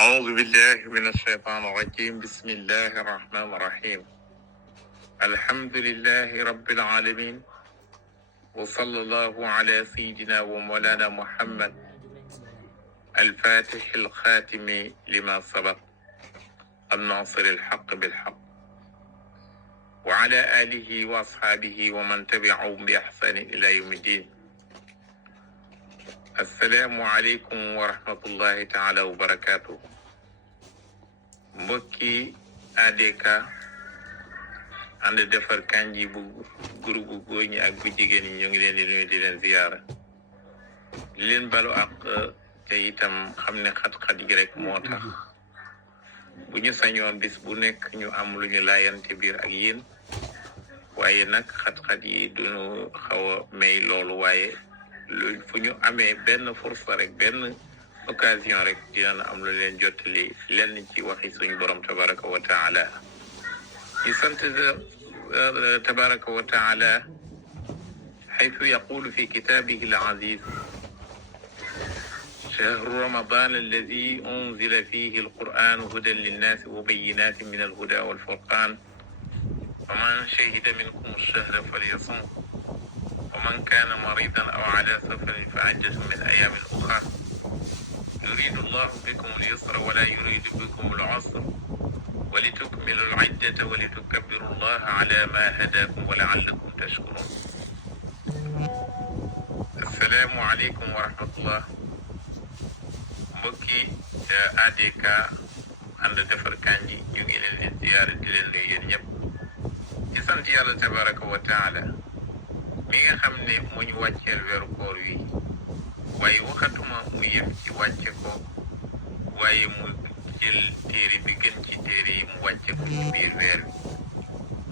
أعوذ بالله من الشيطان الرجيم. بسم الله الرحمن الرحيم. الحمد لله رب العالمين، وصلى الله على سيدنا ومولانا محمد الفاتح الخاتم لما سبق الناصر الحق بالحق، وعلى آله وأصحابه ومن تبعهم بإحسان إلى يوم الدين. السلام عليكم ورحمة الله تعالى وبركاته. mbokki ADK ànd defar kanji bu groupe góor ñi ak bu jigéen ñi ñoo ngi leen di nuyu di leen ziyaara, di leen balu ak te itam xam ne xat-xat yi rek moo tax bu ñu sañoon bis bu nekk ñu am lu ñu laayante biir ak yéen, waaye nag xat-xat yi duñu xaw a may loolu, waaye lu fu ñu amee benn fursa rek benn occasion rek dina am lu leen jottali lenn ci waxi suñu borom tabaraka wa taala. di sant tabaraka wa taala xaytu yaqulu fi kitabihi al-aziz: shahru ramadan alladi unzila fihi al-quran hudan linnaasi wa bayyinatin min al-huda wal-furqan faman shahida minkum ash-shahra falyasum ومن كان مريضا أو على سفر فعدة من أيام أخرى يريد الله بكم اليسر ولا يريد بكم العسر ولتكملوا العدة ولتكبروا الله على ما هداكم ولعلكم تشكرون. السلام عليكم ورحمة الله. mbokki ADK ànd defar kanji ñu ngi leen di ziyaare di leen nuyu yéen ñëpp di sant yàlla tabaraka wa taala mi nga xam ne mu ñu wàcceel weeru koor wi, waaye waxatuma mu yem ci wàcce ko, waaye mu jël téere bi gën ci téere yi mu wàcce ko ci biir weer wi.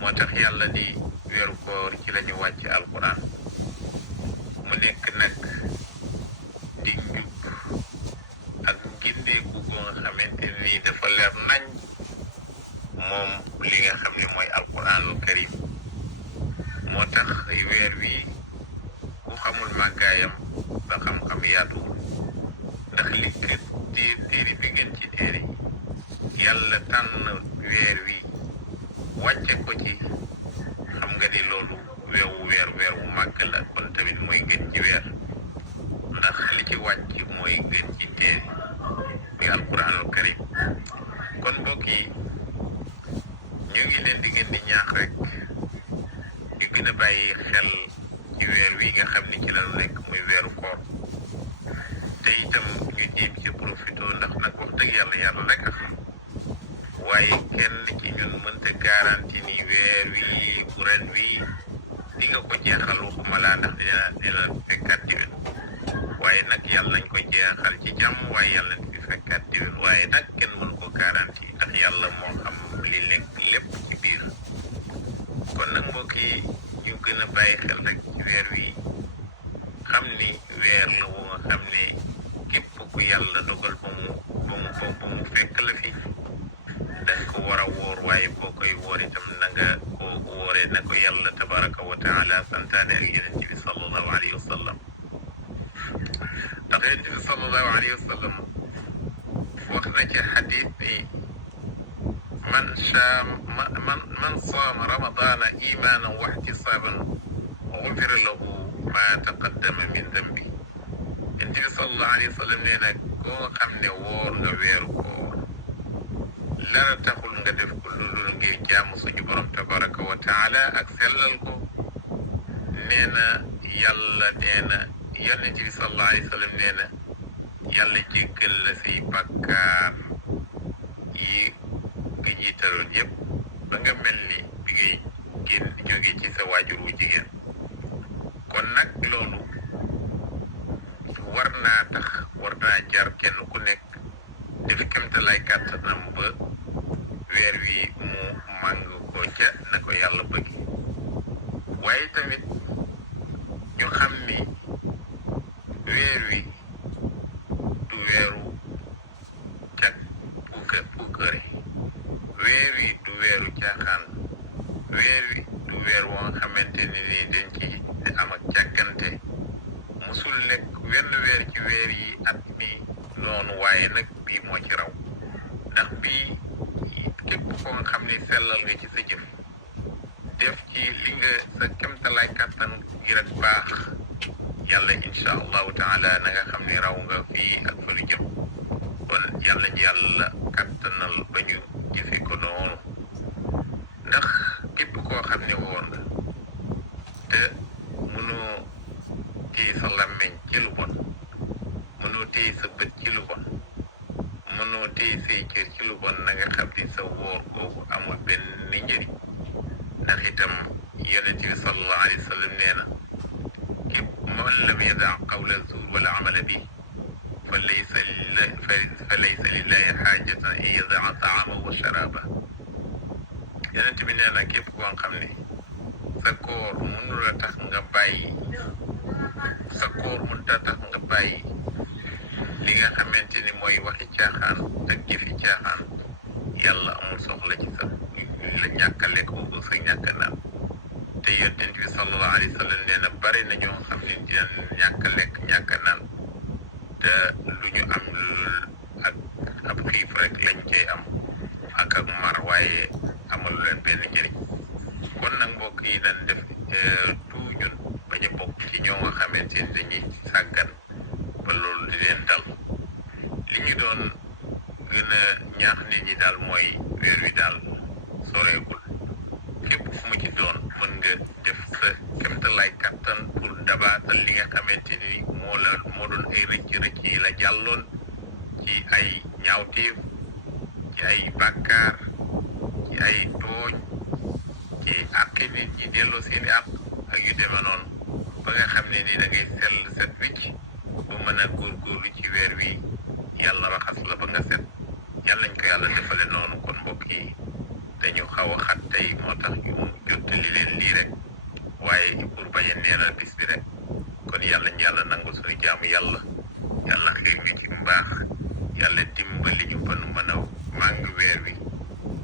moo tax yàlla di weeru koor ci la ñu wàcce alquran mu nekk nag di njub ak gindeeku goo nga xamante ni dafa leer nañ moom li nga xam ne mooy alquranul karim. moo tax weer wi ku xamul màggaayam ba xam-xam yaatuwul, ndax li gën téere bi gën ci téere yàlla tànn weer wi wàcce ko ci, xam nga ni loolu weer wu màgg la, kon tamit mooy gën ci weer, ndax li ci wàcc mooy gën ci téere muy alquranul karim. kon mbokk yi ñu ngi leen di gën di ñaax rek ñu gën a bàyyi xel ci weer wi nga xam ni ci la nekk muy weeru koor, te itam ñu jéem ci profité, ndax nag wax dëgg yàlla rek a xam, waaye kenn ci ñun mënta garanti ni weer wi bu ren wi di nga ko jeexal, waxuma laa ndax dina fekkaat déwén, waaye nag yàlla nañ ko jeexal ci jàmm, waaye yàlla nañ fi fekkaat déwén, waaye nag kenn mën ko garanti ndax yàlla moo xam li nekk lépp ci biir. kon nag mbokk yi ñu gën a bàyyi xel rek ci weer wi, xam ni weer la wu nga xam ne képp ku yàlla dogal ba mu fekk la fi dañ ko war a woor, waaye boo koy woor itam na nga ko wooree na ko yàlla tabaraka wa taala santaane ak yonent bi sallallahu alayhi wa sallam. ndax yonent bi sallallahu alayhi wa sallam wax na ci xadis ni man saama ramadana imanan wa ihtisaban gufira lahu ma taqaddama min dambi. yonent bi sallallahu alayhi wa sallam nee na koo xam ne woor nga weeru koor lara taxul nga def ko lu dul ngir jaamu suñu borom tabaraka wa taala ak sellal ko, nee na yàlla nee na yonent bi sallallahu alayhi wa sallam nee na yàlla jéggal la say bàkkaar yi nga jiitaloon yëpp ba nga mel ni bi ngay génn jóge ci sa waajur wu jigéen. kon nag loolu war naa jar kenn ku nekk def kemtalaay kàttanam ba weer wi mu màng ko ca na ko yàlla bëgg, waaye tamit ñu xam ni weer wi du weeru cag puukare, weer wi du weeru caaxaan, weer wi du weer woo nga xamante ni nii dañ ci am ak càggante, musul nekk wenn weer ci weer yi at mi noonu, waaye nag bii moo ci raw. ni sellal nga ci sa jëf def ci li nga sa kemtalaay kàttan ngir ak baax yàlla insha allahu taala na nga xam ni raw nga fii ak fa lu jëm kon yàlla ñu yàlla kàttanal ba ñu jëfe ko noonu ndax képp koo xam ne woon nga te mënoo téye sa làmmeñ ci lu bon mënoo téye sa bët ci lu bon mënoo téye say cër ci lu bon na nga xam ni sa wóor boobu amul benn njëriñ ndax itam yonent bi sallallahu alayhi wa sallam nee na képp man lam yadaa qawla zuur wala amala bi fa laysa lillahi xaajatan in yadaa taamahu wa sharaaba yonent bi nee na képp koo xam ne sa koor mënul a tax nga bàyyi sa koor mënut a tax nga bàyyi li nga xamante ni mooy waxi caaxaan ak jëfi caaxaan yàlla amul soxla ci sa la ñàkk a lekk boobu sa ñàkk a naan te yonent bi sallallahu alayhi wa sallam nee na bari na ñoo xam ne dinañ ñàkk a lekk ñàkk a naan te lu ñu am ak ab xiif rek lañ cay am ak mar waaye amalu leen benn njëriñ kon nag mbokk yi dañ def tout ñun bañ a bokk ci ñoo nga xamante ni dañuy sàggan ba loolu di leen dal li ñu doon gën a ñaax nit ñi daal mooy weer wi daal soreegul képp fu mu ci doon mën nga def sa kemtalaay kattan pour dabaatal li nga xamante ni moo doon ay rëcc yi la jàlloon ci ay ñaawteef ci ay bàkkaar ci ay tooñ ci àqi nit ñi delloo seeni àq ak yu demee noonu ba nga xam ne ni da ngay sell set wicc ba mën a góorgóorlu ci weer wi yàlla raxas la ba nga set yàlla nañ ko yàlla defale noonu kon mbokk yi dañu xaw a xat tey moo tax ñu jottali leen lii rek waaye pour bañ a neenal bis bi rek kon yàlla ñu yàlla nangu suñu jaamu yàlla xëy ñu ci mbaax yàlla dimbali ñu ba nu mën a màng weer wi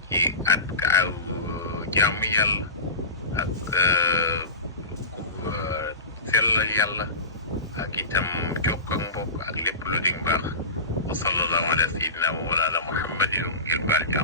ci at aw jaamu yàlla ak sellal yàlla ak itam jokk ak mbokk ak lépp lu di mbaax wa sallallahu ala sayyidina wa mawlana muhammadin il barka